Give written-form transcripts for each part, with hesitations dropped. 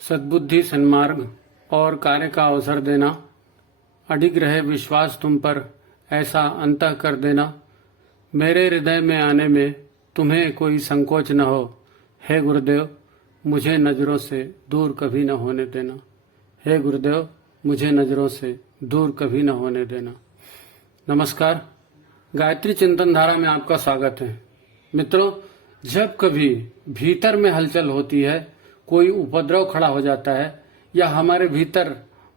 सद्बुद्धि, सन्मार्ग और कार्य का अवसर देना, अडिग रहे विश्वास तुम पर, ऐसा अंतः कर देना। मेरे हृदय में आने में तुम्हें कोई संकोच न हो। हे गुरुदेव, मुझे नजरों से दूर कभी न होने देना। हे गुरुदेव, मुझे नजरों से दूर कभी न होने देना। नमस्कार, गायत्री चिंतन धारा में आपका स्वागत है। मित्रों, जब कभी भीतर में हलचल होती है, कोई उपद्रव खड़ा हो जाता है या हमारे भीतर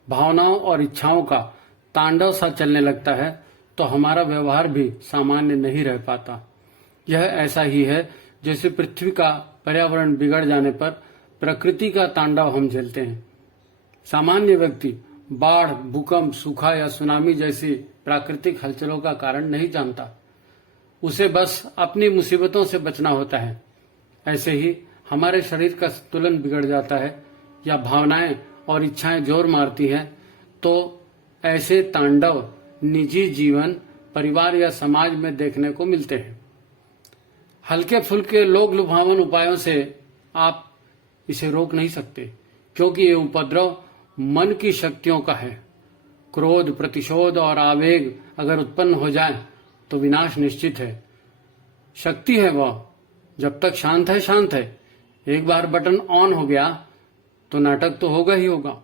भावनाओं और इच्छाओं का तांडव सा चलने लगता है, तो हमारा व्यवहार भी सामान्य नहीं रह पाता। यह ऐसा ही है जैसे पृथ्वी का पर्यावरण बिगड़ जाने पर प्रकृति का तांडव हम झेलते हैं। सामान्य व्यक्ति बाढ़, भूकंप, सूखा या सुनामी जैसी प्राकृतिक हलचलों का कारण नहीं जानता। उसे बस अपनी मुसीबतों से बचना होता है। ऐसे ही हमारे शरीर का संतुलन बिगड़ जाता है या भावनाएं और इच्छाएं जोर मारती हैं, तो ऐसे तांडव निजी जीवन, परिवार या समाज में देखने को मिलते हैं। हल्के फुल्के लोक लुभावन उपायों से आप इसे रोक नहीं सकते, क्योंकि ये उपद्रव मन की शक्तियों का है। क्रोध, प्रतिशोध और आवेग अगर उत्पन्न हो जाए तो विनाश निश्चित है। शक्ति है वह, जब तक शांत है शांत है। एक बार बटन ऑन हो गया तो नाटक तो होगा ही होगा।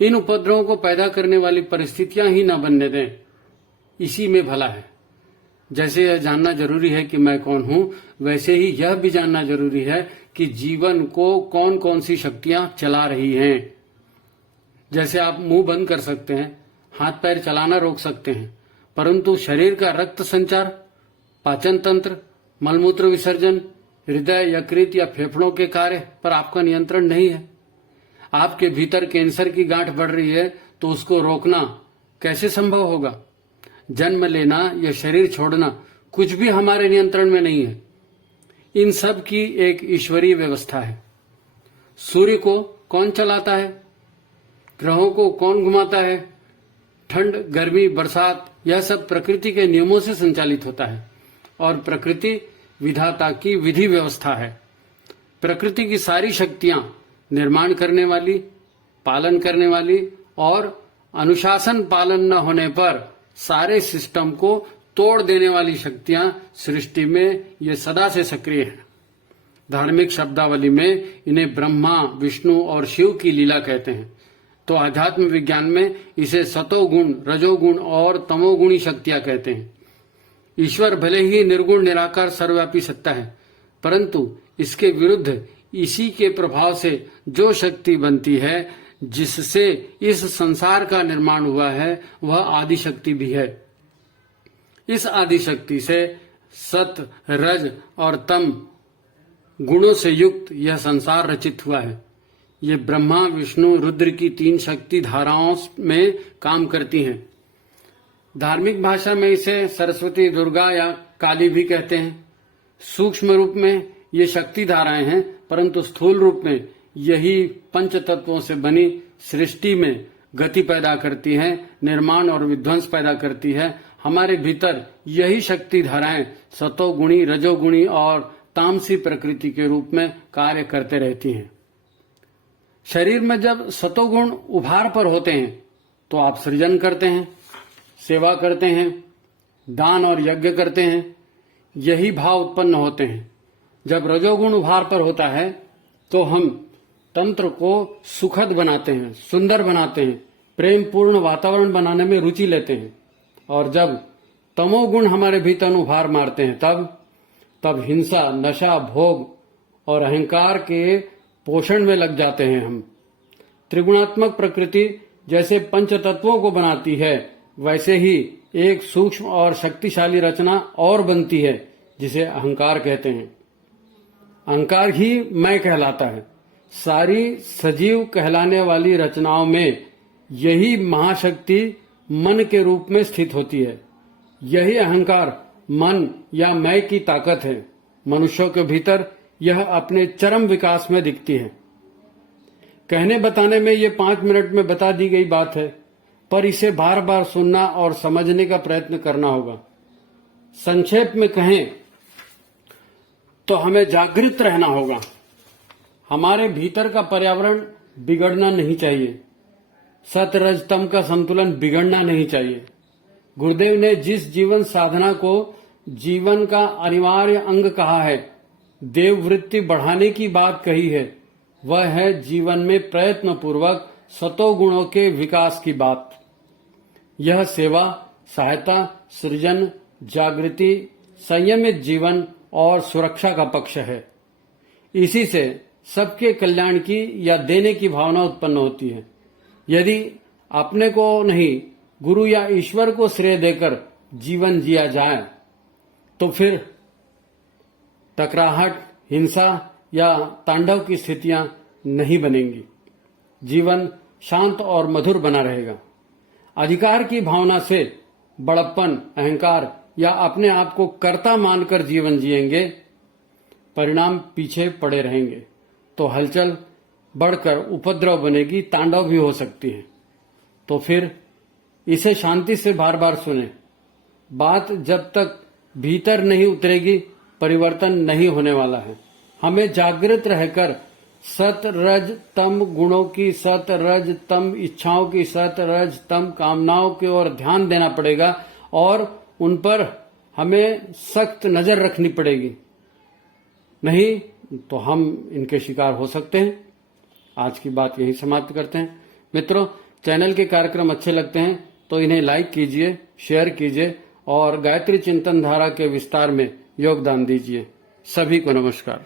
इन उपद्रवों को पैदा करने वाली परिस्थितियां ही न बनने दें, इसी में भला है। जैसे यह जानना जरूरी है कि मैं कौन हूं, वैसे ही यह भी जानना जरूरी है कि जीवन को कौन कौन सी शक्तियां चला रही हैं। जैसे आप मुंह बंद कर सकते हैं, हाथ पैर चलाना रोक सकते हैं, परंतु शरीर का रक्त संचार, पाचन तंत्र, मलमूत्र विसर्जन, हृदय, यकृत या फेफड़ों के कार्य पर आपका नियंत्रण नहीं है। आपके भीतर कैंसर की गांठ बढ़ रही है तो उसको रोकना कैसे संभव होगा? जन्म लेना या शरीर छोड़ना कुछ भी हमारे नियंत्रण में नहीं है। इन सब की एक ईश्वरीय व्यवस्था है। सूर्य को कौन चलाता है? ग्रहों को कौन घुमाता है? ठंड, गर्मी, बरसात, यह सब प्रकृति के नियमों से संचालित होता है और प्रकृति विधाता की विधि व्यवस्था है। प्रकृति की सारी शक्तियां निर्माण करने वाली, पालन करने वाली और अनुशासन पालन न होने पर सारे सिस्टम को तोड़ देने वाली शक्तियां सृष्टि में ये सदा से सक्रिय हैं। धार्मिक शब्दावली में इन्हें ब्रह्मा, विष्णु और शिव की लीला कहते हैं, तो आध्यात्म विज्ञान में इसे सतोगुण, रजोगुण और तमोगुणी शक्तियां कहते हैं। ईश्वर भले ही निर्गुण, निराकार, सर्वव्यापी सत्ता है, परंतु इसके विरुद्ध इसी के प्रभाव से जो शक्ति बनती है, जिससे इस संसार का निर्माण हुआ है, वह आदि शक्ति भी है। इस आदि शक्ति से सत, रज और तम गुणों से युक्त यह संसार रचित हुआ है। ये ब्रह्मा, विष्णु, रुद्र की 3 शक्ति धाराओं में काम करती हैं। धार्मिक भाषा में इसे सरस्वती, दुर्गा या काली भी कहते हैं। सूक्ष्म रूप में ये शक्ति धाराएं हैं, परंतु स्थूल रूप में यही पंच तत्वों से बनी सृष्टि में गति पैदा करती है, निर्माण और विध्वंस पैदा करती है। हमारे भीतर यही शक्ति धाराएं सतोगुणी, रजोगुणी और तामसी प्रकृति के रूप में कार्य करते रहती हैं। शरीर में जब सतोगुण उभार पर होते हैं तो आप सृजन करते हैं, सेवा करते हैं, दान और यज्ञ करते हैं, यही भाव उत्पन्न होते हैं। जब रजोगुण उभार पर होता है तो हम तंत्र को सुखद बनाते हैं, सुंदर बनाते हैं, प्रेम पूर्ण वातावरण बनाने में रुचि लेते हैं। और जब तमोगुण हमारे भीतर उभार मारते हैं, तब हिंसा, नशा, भोग और अहंकार के पोषण में लग जाते हैं हम। त्रिगुणात्मक प्रकृति जैसे पंच तत्वों को बनाती है, वैसे ही एक सूक्ष्म और शक्तिशाली रचना और बनती है, जिसे अहंकार कहते हैं। अहंकार ही मैं कहलाता है। सारी सजीव कहलाने वाली रचनाओं में यही महाशक्ति मन के रूप में स्थित होती है। यही अहंकार मन या मैं की ताकत है। मनुष्यों के भीतर यह अपने चरम विकास में दिखती है। कहने बताने में ये 5 मिनट में बता दी गई बात है, पर इसे बार बार सुनना और समझने का प्रयत्न करना होगा। संक्षेप में कहें तो हमें जागृत रहना होगा। हमारे भीतर का पर्यावरण बिगड़ना नहीं चाहिए, सत रज तम का संतुलन बिगड़ना नहीं चाहिए। गुरुदेव ने जिस जीवन साधना को जीवन का अनिवार्य अंग कहा है, देववृत्ति बढ़ाने की बात कही है, वह है जीवन में प्रयत्न पूर्वक सतोगुणों के विकास की बात। यह सेवा, सहायता, सृजन, जागृति, संयमित जीवन और सुरक्षा का पक्ष है। इसी से सबके कल्याण की या देने की भावना उत्पन्न होती है। यदि अपने को नहीं, गुरु या ईश्वर को श्रेय देकर जीवन जिया जाए तो फिर टकराहट, हिंसा या तांडव की स्थितियां नहीं बनेंगी। जीवन शांत और मधुर बना रहेगा। अधिकार की भावना से बड़प्पन, अहंकार या अपने आप को कर्ता मानकर जीवन जिएंगे, परिणाम पीछे पड़े रहेंगे तो हलचल बढ़कर उपद्रव बनेगी, तांडव भी हो सकती है। तो फिर इसे शांति से बार बार सुने। बात जब तक भीतर नहीं उतरेगी, परिवर्तन नहीं होने वाला है। हमें जागृत रहकर सत रज तम गुणों की, सत रज तम इच्छाओं की, सत रज तम कामनाओं की ओर ध्यान देना पड़ेगा और उन पर हमें सख्त नजर रखनी पड़ेगी, नहीं तो हम इनके शिकार हो सकते हैं। आज की बात यही समाप्त करते हैं। मित्रों, चैनल के कार्यक्रम अच्छे लगते हैं तो इन्हें लाइक कीजिए, शेयर कीजिए और गायत्री चिंतन धारा के विस्तार में योगदान दीजिए। सभी को नमस्कार।